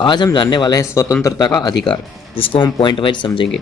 आज हम जानने वाले हैं स्वतंत्रता का अधिकार, जिसको हम पॉइंट वाइज समझेंगे।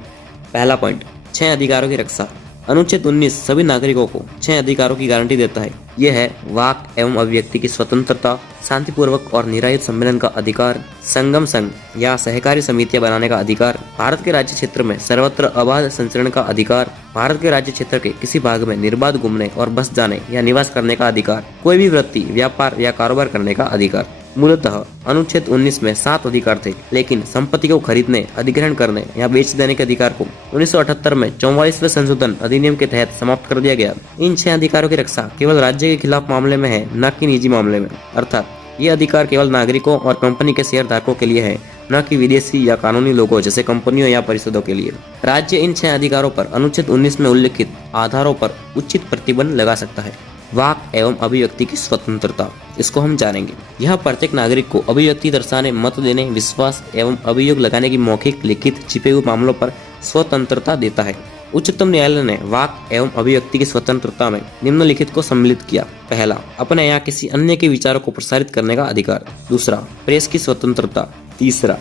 पहला पॉइंट, 6 अधिकारों की रक्षा। अनुच्छेद 19 सभी नागरिकों को 6 अधिकारों की गारंटी देता है। यह है वाक एवं अभिव्यक्ति की स्वतंत्रता, शांतिपूर्वक और निरायुध सम्मेलन का अधिकार, संगम संघ या सहकारी समितियां बनाने का अधिकार, भारत के राज्य क्षेत्र में सर्वत्र अबाध संचरण का अधिकार, भारत के राज्य क्षेत्र के किसी भाग में निर्बाध घूमने और बस जाने या निवास करने का अधिकार, कोई भी वृत्ति, व्यापार या कारोबार करने का अधिकार। मूलतः अनुच्छेद 19 में 7 अधिकार थे, लेकिन संपत्ति को खरीदने, अधिग्रहण करने या बेच देने के अधिकार को 1978 में 44वें संशोधन अधिनियम के तहत समाप्त कर दिया गया। इन 6 अधिकारों की रक्षा केवल राज्य के खिलाफ मामले में है, न कि निजी मामले में। अर्थात ये अधिकार केवल नागरिकों और कंपनी के शेयर धारकों के लिए है, न कि विदेशी या कानूनी लोगों जैसे कंपनियों या परिषदों के लिए। राज्य इन 6 अधिकारों पर अनुच्छेद 19 में उल्लिखित आधारों पर उचित प्रतिबंध लगा सकता है। वाक एवं अभिव्यक्ति की स्वतंत्रता, इसको हम जानेंगे। यह प्रत्येक नागरिक को अभिव्यक्ति दर्शाने, मत देने, विश्वास एवं अभियोग लगाने की मौखिक, लिखित, छिपे हुए मामलों पर स्वतंत्रता देता है। उच्चतम न्यायालय ने वाक एवं अभिव्यक्ति की स्वतंत्रता में निम्नलिखित को सम्मिलित किया। पहला, अपने या किसी अन्य के विचारों को प्रसारित करने का अधिकार। दूसरा, प्रेस की स्वतंत्रता। तीसरा,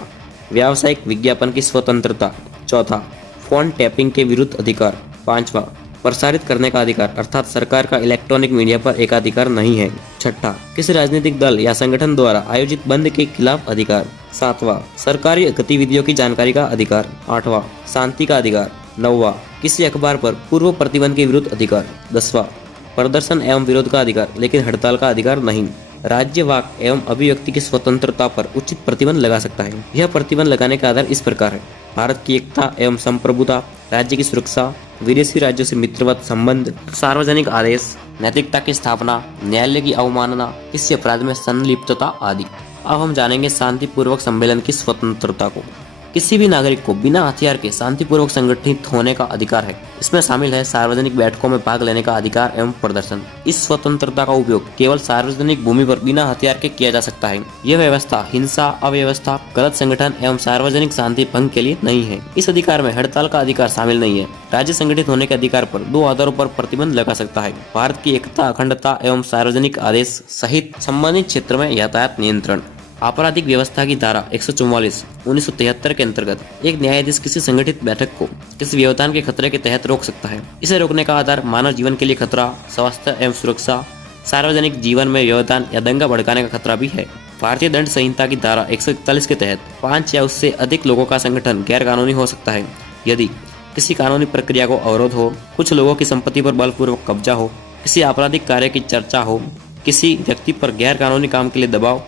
व्यावसायिक विज्ञापन की स्वतंत्रता। चौथा, फोन टैपिंग के विरुद्ध अधिकार। पांचवा, प्रसारित करने का अधिकार, अर्थात सरकार का इलेक्ट्रॉनिक मीडिया पर एकाधिकार नहीं है। छठा, किसी राजनीतिक दल या संगठन द्वारा आयोजित बंद के खिलाफ अधिकार। सातवां, सरकारी गतिविधियों की जानकारी का अधिकार। आठवां, शांति का अधिकार। नौवां, किसी अखबार पर पूर्व प्रतिबंध के विरुद्ध अधिकार। 10वां, प्रदर्शन एवं विरोध का अधिकार, लेकिन हड़ताल का अधिकार नहीं। राज्य वाक एवं अभिव्यक्ति की स्वतंत्रता पर उचित प्रतिबंध लगा सकता है। यह प्रतिबंध लगाने का आधार इस प्रकार है: भारत की एकता एवं संप्रभुता, राज्य की सुरक्षा, विदेशी राज्यों से मित्रवत संबंध, सार्वजनिक आदेश, नैतिकता की स्थापना, न्यायालय की अवमानना, किसी अपराध में संलिप्तता आदि। अब हम जानेंगे शांतिपूर्वक सम्मेलन की स्वतंत्रता को। किसी भी नागरिक को बिना हथियार के शांतिपूर्वक संगठित होने का अधिकार है। इसमें शामिल है सार्वजनिक बैठकों में भाग लेने का अधिकार एवं प्रदर्शन। इस स्वतंत्रता का उपयोग केवल सार्वजनिक भूमि पर बिना हथियार के किया जा सकता है। यह व्यवस्था हिंसा, अव्यवस्था, गलत संगठन एवं सार्वजनिक शांति भंग के लिए नहीं है। इस अधिकार में हड़ताल का अधिकार शामिल नहीं है। राज्य संगठित होने के अधिकार पर 2 आधारों पर प्रतिबंध लगा सकता है: भारत की एकता, अखंडता एवं सार्वजनिक आदेश सहित संबंधित क्षेत्र में यातायात नियंत्रण। आपराधिक व्यवस्था की धारा 144 1973 के अंतर्गत एक न्यायाधीश किसी संगठित बैठक को किसी व्यवधान के खतरे के तहत रोक सकता है। इसे रोकने का आधार मानव जीवन के लिए खतरा, स्वास्थ्य एवं सुरक्षा, सार्वजनिक जीवन में व्यवधान या दंगा भड़काने का खतरा भी है। भारतीय दंड संहिता की धारा 141 के तहत 5 या उससे अधिक लोगों का संगठन गैर कानूनी हो सकता है यदि किसी कानूनी प्रक्रिया को अवरोध हो, कुछ लोगों की संपत्ति पर बलपूर्वक कब्जा हो, किसी आपराधिक कार्य की चर्चा हो, किसी व्यक्ति पर गैर कानूनी काम के लिए दबाव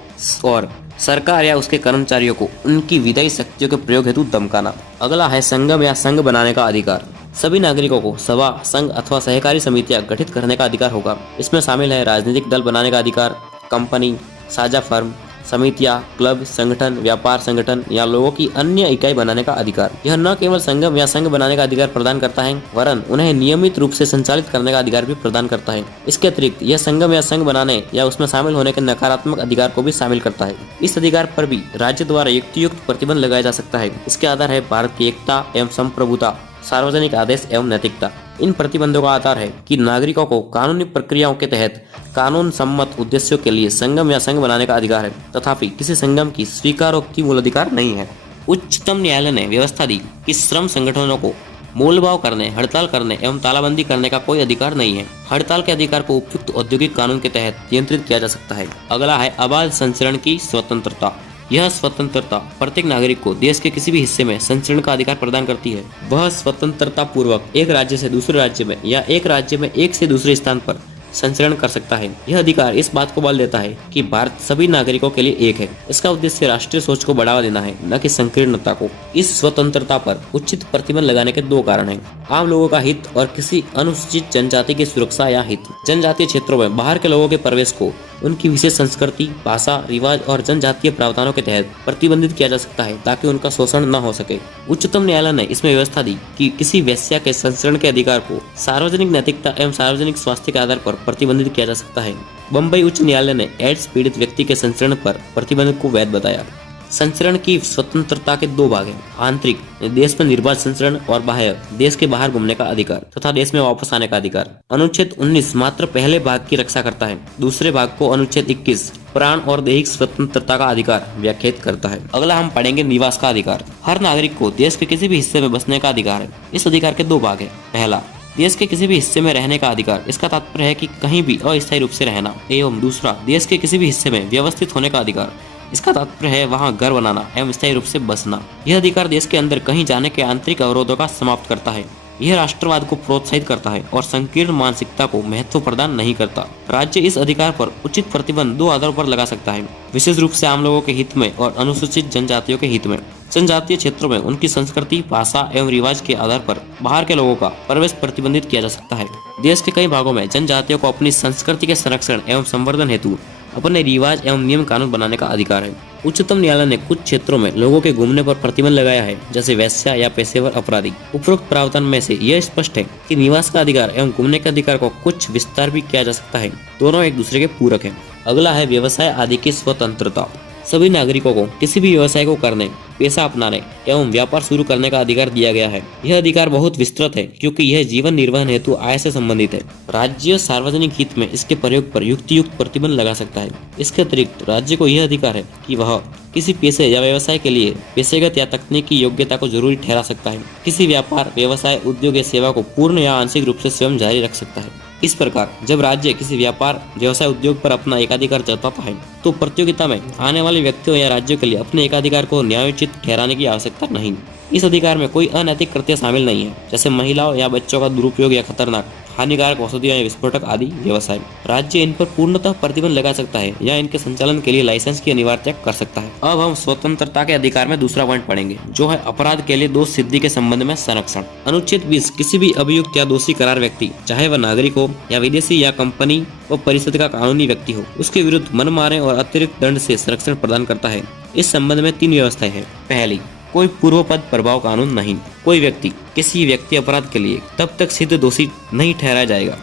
और सरकार या उसके कर्मचारियों को उनकी विधायी शक्तियों के प्रयोग हेतु धमकाना। अगला है संगम या संघ बनाने का अधिकार। सभी नागरिकों को सभा, संघ अथवा सहकारी समितियां गठित करने का अधिकार होगा। इसमें शामिल है राजनीतिक दल बनाने का अधिकार, कंपनी, साझा फर्म, समितियां, क्लब, संगठन, व्यापार संगठन या लोगों की अन्य इकाई बनाने का अधिकार। यह न केवल संगम या संघ बनाने का अधिकार प्रदान करता है, वरन उन्हें नियमित रूप से संचालित करने का अधिकार भी प्रदान करता है। इसके अतिरिक्त यह संगम या संघ बनाने या उसमें शामिल होने के नकारात्मक अधिकार को भी शामिल करता है। इस अधिकार पर भी राज्य द्वारा युक्तियुक्त प्रतिबंध लगाया जा सकता है। इसके आधार है भारत की एकता एवं संप्रभुता, सार्वजनिक आदेश एवं नैतिकता। इन प्रतिबंधों का आधार है कि नागरिकों को कानूनी प्रक्रियाओं के तहत कानून सम्मत उद्देश्यों के लिए संगम या संघ बनाने का अधिकार है, तथापि किसी संगम की स्वीकारोक्ति मूल अधिकार नहीं है। उच्चतम न्यायालय ने व्यवस्था दी कि श्रम संगठनों को मोलभाव करने, हड़ताल करने एवं तालाबंदी करने का कोई अधिकार नहीं है। हड़ताल के अधिकार को उपयुक्त औद्योगिक कानून के तहत नियंत्रित किया जा सकता है। अगला है अबाध संचरण की स्वतंत्रता। यह स्वतंत्रता प्रत्येक नागरिक को देश के किसी भी हिस्से में संचरण का अधिकार प्रदान करती है। वह स्वतंत्रता पूर्वक एक राज्य से दूसरे राज्य में या एक राज्य में एक से दूसरे स्थान पर संचरण कर सकता है। यह अधिकार इस बात को बल देता है कि भारत सभी नागरिकों के लिए एक है। इसका उद्देश्य राष्ट्रीय सोच को बढ़ावा देना है, न कि संकीर्णता को। इस स्वतंत्रता पर उचित प्रतिबंध लगाने के 2 कारण हैं: आम लोगों का हित और किसी अनुसूचित जनजाति की सुरक्षा या हित। जनजातीय क्षेत्रों में बाहर के लोगों के प्रवेश को उनकी विशेष संस्कृति, भाषा, रिवाज और जनजातीय प्रावधानों के तहत प्रतिबंधित किया जा सकता है ताकि उनका शोषण न हो सके। उच्चतम न्यायालय ने इसमें व्यवस्था दी कि किसी वेश्या के संचरण के अधिकार को सार्वजनिक नैतिकता एवं सार्वजनिक स्वास्थ्य के आधार पर प्रतिबंधित किया जा सकता है। बम्बई उच्च न्यायालय ने एड्स पीड़ित व्यक्ति के संचरण पर प्रतिबंध को वैध बताया। संचरण की स्वतंत्रता के दो भाग हैं। आंतरिक, देश में निर्बाध संचरण, और बाह्य, देश के बाहर घूमने का अधिकार तथा देश में वापस आने का अधिकार। अनुच्छेद 19 मात्र पहले भाग की रक्षा करता है। दूसरे भाग को अनुच्छेद 21 प्राण और दैहिक स्वतंत्रता का अधिकार व्याख्यायित करता है। अगला हम पढ़ेंगे निवास का अधिकार। हर नागरिक को देश के किसी भी हिस्से में बसने का अधिकार है। इस अधिकार के दो भाग हैं। पहला, देश के किसी भी हिस्से में रहने का अधिकार। इसका तात्पर्य है कि कहीं भी अस्थायी रूप से रहना। एवं दूसरा, देश के किसी भी हिस्से में व्यवस्थित होने का अधिकार। इसका तात्पर्य है वहां घर बनाना एवं स्थायी रूप से बसना। यह अधिकार देश के अंदर कहीं जाने के आंतरिक अवरोधों का समाप्त करता है। यह राष्ट्रवाद को प्रोत्साहित करता है और संकीर्ण मानसिकता को महत्व प्रदान नहीं करता। राज्य इस अधिकार पर उचित प्रतिबंध दो आधारों पर लगा सकता है, विशेष रूप से आम लोगों के हित में और अनुसूचित जनजातियों के हित में। जनजातीय क्षेत्रों में उनकी संस्कृति, भाषा एवं रिवाज के आधार पर बाहर के लोगों का प्रवेश प्रतिबंधित किया जा सकता है। देश के कई भागों में जनजातियों को अपनी संस्कृति के संरक्षण एवं संवर्धन हेतु अपने रिवाज एवं नियम कानून बनाने का अधिकार है। उच्चतम न्यायालय ने कुछ क्षेत्रों में लोगों के घूमने पर प्रतिबंध लगाया है, जैसे वेश्या या पेशेवर अपराधी। उपरोक्त प्रावधान में से यह स्पष्ट है कि निवास का अधिकार एवं घूमने के अधिकार को कुछ विस्तार भी किया जा सकता है। दोनों एक दूसरे के पूरक हैं। अगला है व्यवसाय आदि की स्वतंत्रता। सभी नागरिकों को किसी भी व्यवसाय को करने, पेशा अपनाने एवं व्यापार शुरू करने का अधिकार दिया गया है। यह अधिकार बहुत विस्तृत है क्योंकि यह जीवन निर्वहन हेतु आय से संबंधित है। राज्य सार्वजनिक हित में इसके प्रयोग पर युक्त प्रतिबंध लगा सकता है। इसके अतिरिक्त राज्य को यह अधिकार है कि वह किसी पेशे या व्यवसाय के लिए पेशेगत या तकनीकी योग्यता को जरूरी ठहरा सकता है। किसी व्यापार, व्यवसाय, उद्योग या सेवा को पूर्ण या आंशिक रूप से स्वयं जारी रख सकता है। इस प्रकार जब राज्य किसी व्यापार, व्यवसाय, उद्योग पर अपना एकाधिकार जताता है तो प्रतियोगिता में आने वाले व्यक्तियों या राज्यों के लिए अपने एकाधिकार को न्यायोचित ठहराने की आवश्यकता नहीं। इस अधिकार में कोई अनैतिक कृत्य शामिल नहीं है, जैसे महिलाओं या बच्चों का दुरुपयोग या खतरनाक, हानिकारक औषधियों या विस्फोटक आदि व्यवसाय। राज्य इन पर पूर्णतः प्रतिबंध लगा सकता है या इनके संचालन के लिए लाइसेंस की अनिवार्यता कर सकता है। अब हम स्वतंत्रता के अधिकार में दूसरा पॉइंट पढ़ेंगे, जो है अपराध के लिए दोष सिद्धि के संबंध में संरक्षण। अनुच्छेद 20 किसी भी अभियुक्त या दोषी करार व्यक्ति, चाहे वह नागरिक हो या विदेशी या कंपनी व परिषद का कानूनी व्यक्ति हो, उसके विरुद्ध मनमाने और अतिरिक्त दंड से संरक्षण प्रदान करता है। इस संबंध में 3 व्यवस्थाएं हैं। पहली, कोई पूर्वपद प्रभाव कानून नहीं। कोई व्यक्ति किसी व्यक्ति अपराध के लिए तब तक सिद्ध दोषी नहीं ठहराया जाएगा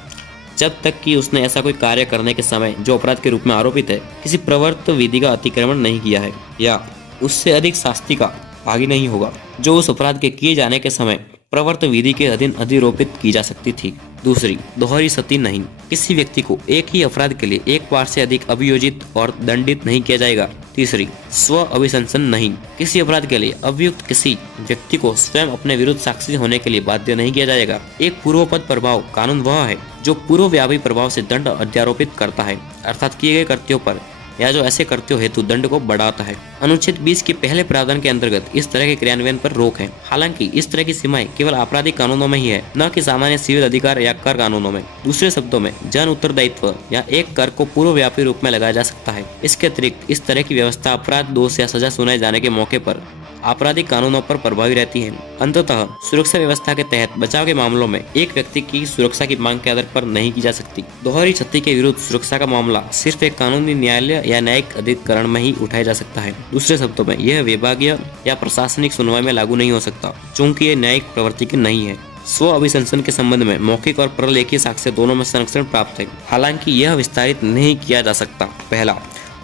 जब तक कि उसने ऐसा कोई कार्य करने के समय जो अपराध के रूप में आरोपित है किसी प्रवर्त विधि का अतिक्रमण नहीं किया है या उससे अधिक शास्ति का भागी नहीं होगा जो उस अपराध के किए जाने के समय प्रवर्त विधि के अधीन अधिरोपित की जा सकती थी। दूसरी, दोहरी सती नहीं। किसी व्यक्ति को एक ही अपराध के लिए एक बार से अधिक अभियोजित और दंडित नहीं किया जाएगा। तीसरी, स्व अभिशंसन नहीं। किसी अपराध के लिए अभियुक्त किसी व्यक्ति को स्वयं अपने विरुद्ध साक्षी होने के लिए बाध्य नहीं किया जाएगा। एक पूर्वपद प्रभाव कानून वह है जो पूर्वव्यापी प्रभाव से दंड अध्यारोपित करता है, अर्थात किए गए कृत्यों पर या जो ऐसे कृत्यों हेतु दंड को बढ़ाता है। अनुच्छेद 20 के पहले प्रावधान के अंतर्गत इस तरह के क्रियान्वयन पर रोक है। हालांकि इस तरह की सीमाएं केवल आपराधिक कानूनों में ही है, न कि सामान्य सिविल अधिकार या कर कानूनों में। दूसरे शब्दों में, जन उत्तरदायित्व या एक कर को पूर्वव्यापी रूप में लगाया जा सकता है। इसके अतिरिक्त इस तरह की व्यवस्था अपराध, दोष या सजा सुनाए जाने के मौके पर आपराधिक कानूनों पर प्रभावी रहती है। अंततः सुरक्षा व्यवस्था के तहत बचाव के मामलों में एक व्यक्ति की सुरक्षा की मांग के आधार पर नहीं की जा सकती। दोहरी क्षति के विरुद्ध सुरक्षा का मामला सिर्फ एक कानूनी न्यायालय या न्यायिक अधिकरण में ही उठाया जा सकता है। दूसरे शब्दों में, यह विभागीय या प्रशासनिक सुनवाई में लागू नहीं हो सकता, चूंकि यह न्यायिक प्रवृत्ति की नहीं है। स्व अभिशंसन के संबंध में मौखिक और प्रलेखीय साक्ष्य दोनों में संरक्षण प्राप्त है, हालांकि यह विस्तारित नहीं किया जा सकता। पहला,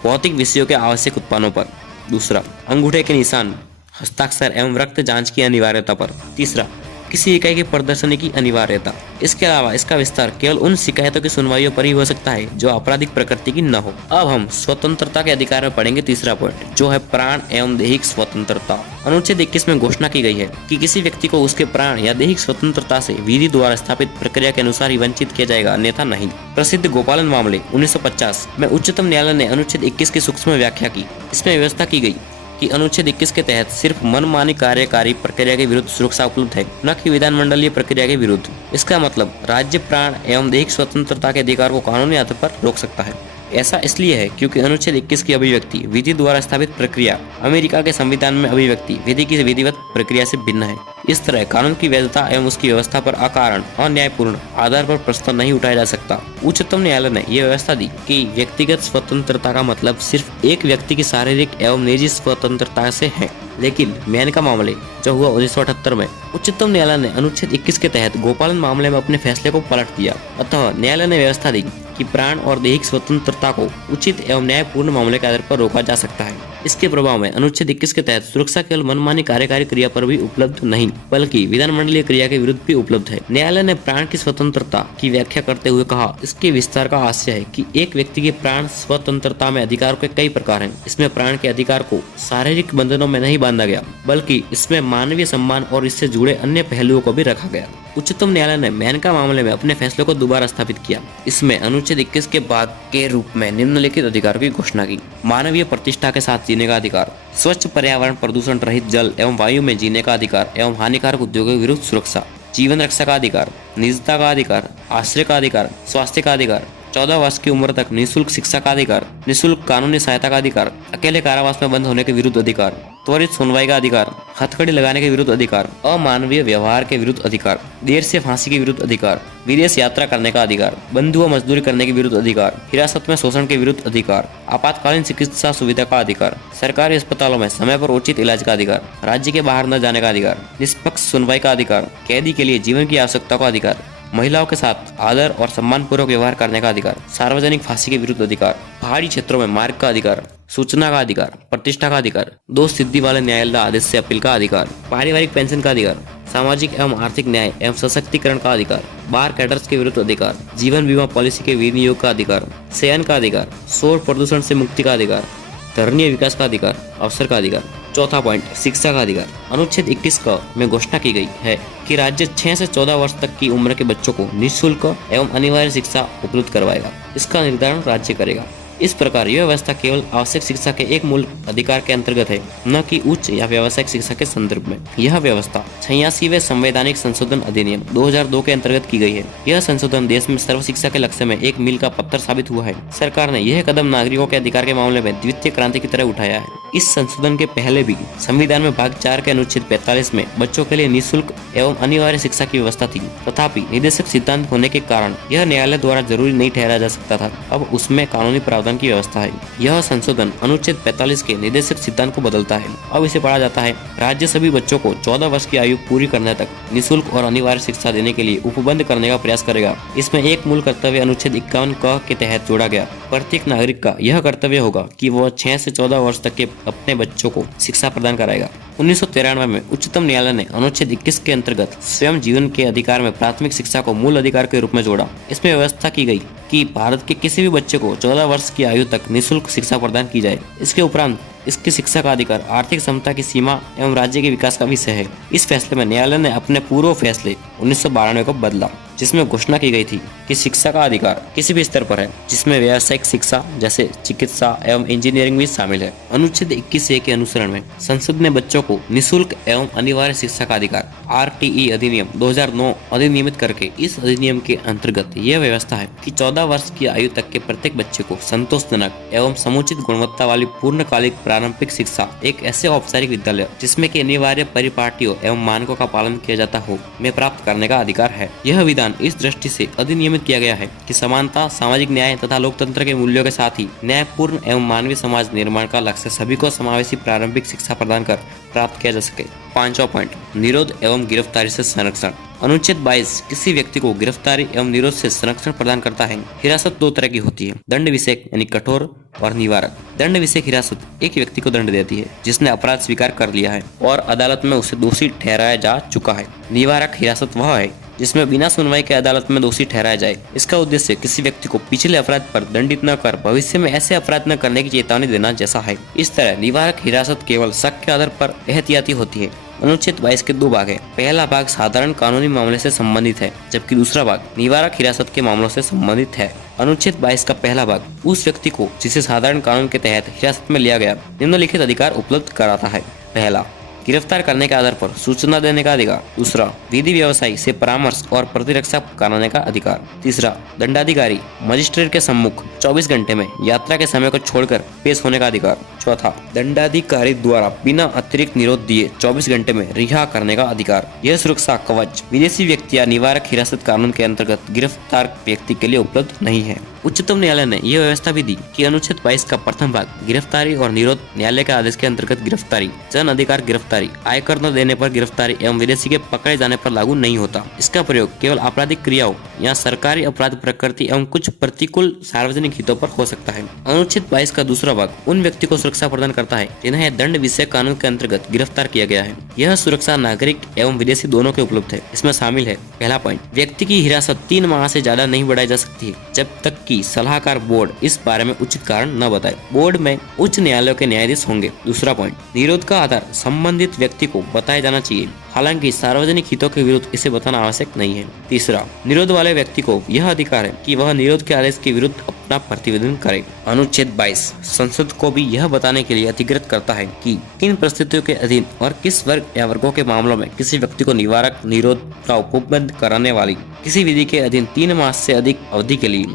भौतिक विषयों के आवश्यक उत्पादों पर। दूसरा, अंगूठे के निशान, हस्ताक्षर एवं रक्त जांच की अनिवार्यता पर। तीसरा, किसी इकाई की प्रदर्शनी की अनिवार्यता। इसके अलावा इसका विस्तार केवल उन शिकायतों की सुनवाइयों पर ही हो सकता है जो आपराधिक प्रकृति की न हो। अब हम स्वतंत्रता के अधिकार में पढ़ेंगे तीसरा पॉइंट, जो है प्राण एवं दैहिक स्वतंत्रता। अनुच्छेद 21 में घोषणा की गई है कि किसी व्यक्ति को उसके प्राण या दैहिक स्वतंत्रता से विधि द्वारा स्थापित प्रक्रिया के अनुसार ही वंचित किया जाएगा, अन्यथा नहीं। प्रसिद्ध गोपालन मामले 1950 में उच्चतम न्यायालय ने अनुच्छेद 21 की सूक्ष्म व्याख्या की। इसमें व्यवस्था की गई कि अनुच्छेद 21 के तहत सिर्फ मनमानी कार्यकारी प्रक्रिया के विरुद्ध सुरक्षा उपलब्ध है, न कि विधानमंडलीय प्रक्रिया के विरुद्ध। इसका मतलब राज्य प्राण एवं दैहिक स्वतंत्रता के अधिकार को कानूनी आधार पर रोक सकता है। ऐसा इसलिए है क्योंकि अनुच्छेद 21 की अभिव्यक्ति विधि द्वारा स्थापित प्रक्रिया अमेरिका के संविधान में अभिव्यक्ति विधि की विधिवत प्रक्रिया से भिन्न है। इस तरह कानून की वैधता एवं उसकी व्यवस्था पर अकारण और न्यायपूर्ण आधार पर प्रश्न नहीं उठाया जा सकता। उच्चतम न्यायालय ने यह व्यवस्था दी कि व्यक्तिगत स्वतंत्रता का मतलब सिर्फ एक व्यक्ति की शारीरिक एवं निजी स्वतंत्रता से है। लेकिन मेनका मामले जो हुआ 1978 में, उच्चतम न्यायालय ने अनुच्छेद 21 के तहत गोपालन मामले में अपने फैसले को पलट दिया। अतः न्यायालय ने व्यवस्था दी कि प्राण और दैहिक स्वतंत्रता को उचित एवं न्यायपूर्ण मामले के आधार पर रोका जा सकता है। इसके प्रभाव में अनुच्छेद 21 के तहत सुरक्षा केवल मनमानी कार्यकारी क्रिया पर भी उपलब्ध नहीं बल्कि विधानमंडलीय क्रिया के विरुद्ध भी उपलब्ध है। न्यायालय ने प्राण की स्वतंत्रता की व्याख्या करते हुए कहा, इसके विस्तार का आशय है कि एक व्यक्ति के प्राण स्वतंत्रता में अधिकार के कई प्रकार हैं। इसमें प्राण के अधिकार को शारीरिक बंधनों में नहीं बांधा गया बल्कि इसमें मानवीय सम्मान और इससे जुड़े अन्य पहलुओं को भी रखा गया। उच्चतम न्यायालय ने मेनका मामले में अपने फैसले को दोबारा स्थापित किया। इसमें अनुच्छेद 21 के भाग के रूप में निम्नलिखित अधिकारों की घोषणा की। मानवीय प्रतिष्ठा के साथ जीने का अधिकार, स्वच्छ पर्यावरण, प्रदूषण रहित जल एवं वायु में जीने का अधिकार एवं हानिकारक उद्योगों के विरुद्ध सुरक्षा, जीवन रक्षा का अधिकार, निजता का अधिकार, आश्रय का अधिकार, स्वास्थ्य का अधिकार, 14 वर्ष की उम्र तक निःशुल्क शिक्षा का अधिकार, निःशुल्क कानूनी सहायता का अधिकार, अकेले कारावास में बंद होने के विरुद्ध अधिकार, त्वरित सुनवाई का अधिकार, हथकड़ी लगाने के विरुद्ध अधिकार, अमानवीय व्यवहार के विरुद्ध अधिकार, देर से फांसी के विरुद्ध अधिकार, विदेश यात्रा करने का अधिकार, बंधु व मजदूरी करने के विरुद्ध अधिकार, हिरासत में शोषण के विरुद्ध अधिकार, आपातकालीन चिकित्सा सुविधा का अधिकार, सरकारी अस्पतालों में समय पर उचित इलाज का अधिकार, राज्य के बाहर न जाने का अधिकार, निष्पक्ष सुनवाई का अधिकार, कैदी के लिए जीवन की आवश्यकता का अधिकार, महिलाओं के साथ आदर और सम्मानपूर्वक व्यवहार करने का अधिकार, सार्वजनिक फांसी के विरुद्ध अधिकार, पहाड़ी क्षेत्रों में मार्ग का अधिकार, सूचना का अधिकार, प्रतिष्ठा का अधिकार, दोष सिद्धि वाले न्यायालय आदेश से अपील का अधिकार, पारिवारिक पेंशन का अधिकार, सामाजिक एवं आर्थिक न्याय एवं सशक्तिकरण का अधिकार, बार कैडर्स के विरुद्ध अधिकार, जीवन बीमा पॉलिसी के विनियोग का अधिकार, शयन का अधिकार, शोर प्रदूषण से मुक्ति का अधिकार, धर्मीय विकास का अधिकार, अवसर का अधिकार। चौथा पॉइंट, शिक्षा का अधिकार। अनुच्छेद 21 में घोषणा की गई है कि राज्य 6 से 14 वर्ष तक की उम्र के बच्चों को निःशुल्क एवं अनिवार्य शिक्षा उपलब्ध करवाएगा। इसका निर्धारण राज्य करेगा। इस प्रकार यह व्यवस्था केवल आवश्यक शिक्षा के एक मूल अधिकार के अंतर्गत है, न कि उच्च या व्यावसायिक शिक्षा के संदर्भ में। यह व्यवस्था 86वें संवैधानिक संशोधन अधिनियम 2002 के अंतर्गत की गई है। यह संशोधन देश में सर्व शिक्षा के लक्ष्य में एक मील का पत्थर साबित हुआ है। सरकार ने यह कदम नागरिकों के अधिकार के मामले में द्वितीय क्रांति की तरह उठाया है। इस संशोधन के पहले भी संविधान में भाग 4 के अनुच्छेद 45 में बच्चों के लिए निःशुल्क एवं अनिवार्य शिक्षा की व्यवस्था थी। तथापि निदेशक सिद्धांत होने के कारण यह न्यायालय द्वारा जरूरी नहीं ठहराया जा सकता था। अब उसमें कानूनी प्रावधान की व्यवस्था है। यह संशोधन अनुच्छेद 45 के निदेशक सिद्धांत को बदलता है। अब इसे पढ़ा जाता है, राज्य सभी बच्चों को 14 वर्ष की आयु पूरी करने तक निःशुल्क और अनिवार्य शिक्षा देने के लिए उपबंध करने का प्रयास करेगा। इसमें एक मूल कर्तव्य अनुच्छेद 51 क के तहत जोड़ा गया। प्रत्येक नागरिक का यह कर्तव्य होगा कि वह 6 से 14 वर्ष तक के अपने बच्चों को शिक्षा प्रदान कराएगा। 1993 में उच्चतम न्यायालय ने अनुच्छेद 21 के अंतर्गत स्वयं जीवन के अधिकार में प्राथमिक शिक्षा को मूल अधिकार के रूप में जोड़ा। इसमें व्यवस्था की गई कि भारत के किसी भी बच्चे को 14 वर्ष की आयु तक निःशुल्क शिक्षा प्रदान की जाए। इसके उपरांत इसकी शिक्षा का अधिकार आर्थिक क्षमता की सीमा एवं राज्य के विकास का विषय है। इस फैसले में न्यायालय ने अपने पूर्व फैसले 1992 को बदला, जिसमें घोषणा की गई थी कि शिक्षा का अधिकार किसी भी स्तर पर है, जिसमें व्यावसायिक शिक्षा जैसे चिकित्सा एवं इंजीनियरिंग भी शामिल है। अनुच्छेद 21A के अनुसरण में संसद ने बच्चों को निःशुल्क एवं अनिवार्य शिक्षा का अधिकार RTE अधिनियम 2009 अधिनियमित करके इस अधिनियम के अंतर्गत यह व्यवस्था है कि 14 वर्ष की आयु तक के प्रत्येक बच्चे को संतोषजनक एवं समुचित गुणवत्ता वाली पूर्णकालिक प्रारंभिक शिक्षा एक ऐसे औपचारिक विद्यालय जिसमें के अनिवार्य परिपाटियों एवं मानकों का पालन किया जाता हो में प्राप्त करने का अधिकार है। यह विधान इस दृष्टि से अधिनियमित किया गया है कि समानता, सामाजिक न्याय तथा लोकतंत्र के मूल्यों के साथ ही न्यायपूर्ण एवं मानवीय समाज निर्माण का लक्ष्य सभी को समावेशी प्रारंभिक शिक्षा प्रदान कर प्राप्त किया जा सके। 5वां पॉइंट, निरोध एवं गिरफ्तारी से संरक्षण। अनुच्छेद 22 किसी व्यक्ति को गिरफ्तारी एवं निरोध से संरक्षण प्रदान करता है। हिरासत 2 तरह की होती है, दंड विषयक यानी कठोर और निवारक। दंड विषयक हिरासत एक व्यक्ति को दंड देती है जिसने अपराध स्वीकार कर लिया है और अदालत में उसे दोषी ठहराया जा चुका है। निवारक हिरासत वह है जिसमें बिना सुनवाई के अदालत में दोषी ठहराया जाए। इसका उद्देश्य किसी व्यक्ति को पिछले अपराध पर दंडित न कर भविष्य में ऐसे अपराध न करने की चेतावनी देना जैसा है। इस तरह निवारक हिरासत केवल शक के आधार पर एहतियाती होती है। अनुच्छेद 22 के 2 भाग हैं। पहला भाग साधारण कानूनी मामले से संबंधित है, जबकि दूसरा भाग निवारक हिरासत के मामलों से संबंधित है। अनुच्छेद 22 का पहला भाग उस व्यक्ति को जिसे साधारण कानून के तहत हिरासत में लिया गया निम्नलिखित अधिकार उपलब्ध कराता है। पहला, गिरफ्तार करने के आधार पर सूचना देने का अधिकार। दूसरा, विधि व्यवसायी से परामर्श और प्रतिरक्षा कराने का अधिकार। तीसरा, दंडाधिकारी मजिस्ट्रेट के सम्मुख 24 घंटे में यात्रा के समय को छोड़कर पेश होने का अधिकार। चौथा, दंडाधिकारी द्वारा बिना अतिरिक्त निरोध दिए 24 घंटे में रिहा करने का अधिकार। यह सुरक्षा कवच विदेशी व्यक्ति या निवारक हिरासत कानून के अंतर्गत गिरफ्तार व्यक्ति के लिए उपलब्ध नहीं है। उच्चतम न्यायालय ने यह व्यवस्था भी दी कि अनुच्छेद 22 का प्रथम भाग गिरफ्तारी और निरोध न्यायालय के आदेश के अंतर्गत गिरफ्तारी, जन अधिकार गिरफ्तारी, आयकर न देने पर गिरफ्तारी एवं विदेशी के पकड़े जाने पर लागू नहीं होता। इसका प्रयोग केवल आपराधिक क्रियाओं या सरकारी अपराध प्रकृति एवं कुछ प्रतिकूल सार्वजनिक हितों पर हो सकता है। अनुच्छेद 22 का दूसरा भाग उन व्यक्ति को सुरक्षा प्रदान करता है जिन्हें दंड विषय कानून के अंतर्गत गिरफ्तार किया गया है। यह सुरक्षा नागरिक एवं विदेशी दोनों के उपलब्ध है। इसमें शामिल है पहला पॉइंट, व्यक्ति की हिरासत 3 माह से ज्यादा नहीं बढ़ाई जा सकती है जब तक कि सलाहकार बोर्ड इस बारे में उचित कारण न बताए। बोर्ड में उच्च न्यायालय के न्यायाधीश होंगे। दूसरा पॉइंट, निरोध का आधार संबंधित व्यक्ति को बताया जाना चाहिए, हालांकि सार्वजनिक हितों के विरुद्ध इसे बताना आवश्यक नहीं है। तीसरा, निरोध वाले व्यक्ति को यह अधिकार है कि वह निरोध के आदेश के विरुद्ध अपना प्रतिवेदन करे। अनुच्छेद 22 संसद को भी यह बताने के लिए अधिकृत करता है कि किन परिस्थितियों के अधीन और किस वर्ग या वर्गों के मामलों में किसी व्यक्ति को निवारक निरोध का उपबंध कराने वाली किसी विधि के अधीन 3 मास से अधिक अवधि के लिए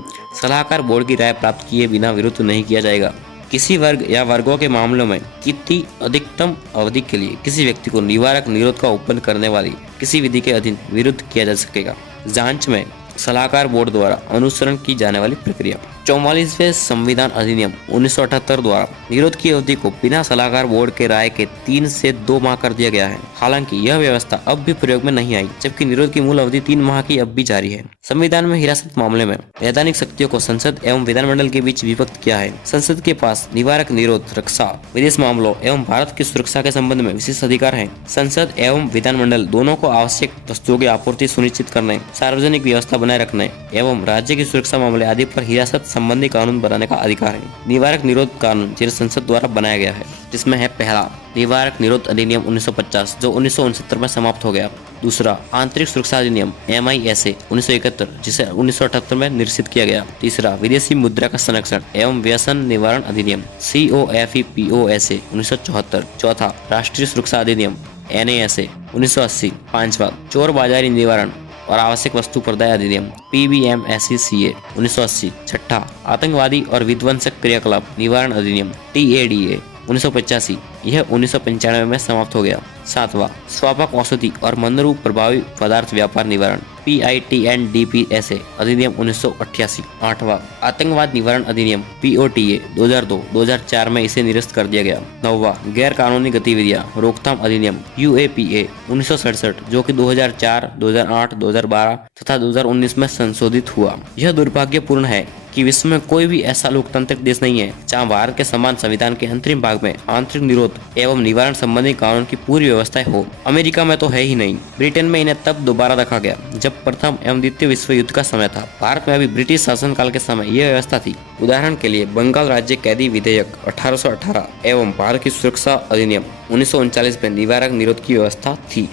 सलाहकार बोर्ड की राय प्राप्त किए बिना विरुद्ध नहीं किया जाएगा। किसी वर्ग या वर्गों के मामलों में कितनी अधिकतम अवधि के लिए किसी व्यक्ति को निवारक निरोध का उपबंध करने वाली किसी विधि के अधीन विरुद्ध किया जा सकेगा। जांच में सलाहकार बोर्ड द्वारा अनुसरण की जाने वाली प्रक्रिया। 44वें संविधान अधिनियम 1978 द्वारा निरोध की अवधि को बिना सलाहकार बोर्ड के राय के 3 से 2 माह कर दिया गया है। हालांकि यह व्यवस्था अब भी प्रयोग में नहीं आई, जबकि निरोध की मूल अवधि 3 माह की अब भी जारी है। संविधान में हिरासत मामले में वैधानिक शक्तियों को संसद एवं विधानमंडल के बीच विभक्त किया है। संसद के पास निवारक निरोध, रक्षा, विदेश मामलों एवं भारत की सुरक्षा के संबंध में विशेष अधिकार है। संसद एवं विधानमंडल दोनों को आवश्यक वस्तुओं की आपूर्ति सुनिश्चित करने, सार्वजनिक व्यवस्था बनाए रखने एवं राज्य की सुरक्षा मामले आदि पर हिरासत संबंधी कानून बनाने का अधिकार है। निवारक निरोध कानून जिसे संसद द्वारा बनाया गया है, जिसमें है पहला, निवारक निरोध अधिनियम 1950 जो 1969 में समाप्त हो गया। दूसरा, आंतरिक सुरक्षा अधिनियम MISA 1971 जिसे 1978 में निरसित किया गया। तीसरा, विदेशी मुद्रा का संरक्षण एवं व्यसन निवारण अधिनियम COFEPOSA 1974। चौथा, राष्ट्रीय सुरक्षा अधिनियम NASA 1980। पांचवा, चोर बाजारी निवारण और आवश्यक वस्तु प्रदाय अधिनियम PBMSECA 1980। छठा, आतंकवादी और विध्वंसक क्रियाकलाप निवारण अधिनियम TADA 1985, यह 1995 में समाप्त हो गया। सातवां, स्वापक औषधि और मनोरूप प्रभावी पदार्थ व्यापार निवारण PITNDPSA अधिनियम 1988। आठवां, आतंकवाद निवारण अधिनियम POTA 2002, 2004 में इसे निरस्त कर दिया गया। नौवां, गैर कानूनी गतिविधियां रोकथाम अधिनियम UAPA 1967 जो कि 2004, 2008, 2012 तथा 2019 में संशोधित हुआ। यह दुर्भाग्यपूर्ण है कि विश्व में कोई भी ऐसा लोकतांत्रिक देश नहीं है जहां भारत के समान संविधान के अंतरिम भाग में आंतरिक निरोध एवं निवारण संबंधी कानून की पूरी व्यवस्थाएं हो। अमेरिका में तो है ही नहीं। ब्रिटेन में इन्हें तब दोबारा रखा गया जब प्रथम एवं द्वितीय विश्व युद्ध का समय था। भारत में अभी ब्रिटिश शासनकाल के समय यह व्यवस्था थी। उदाहरण के लिए बंगाल राज्य कैदी विधेयक 1818 एवं भारत की सुरक्षा अधिनियम 1939 में निवारक निरोध की व्यवस्था थी।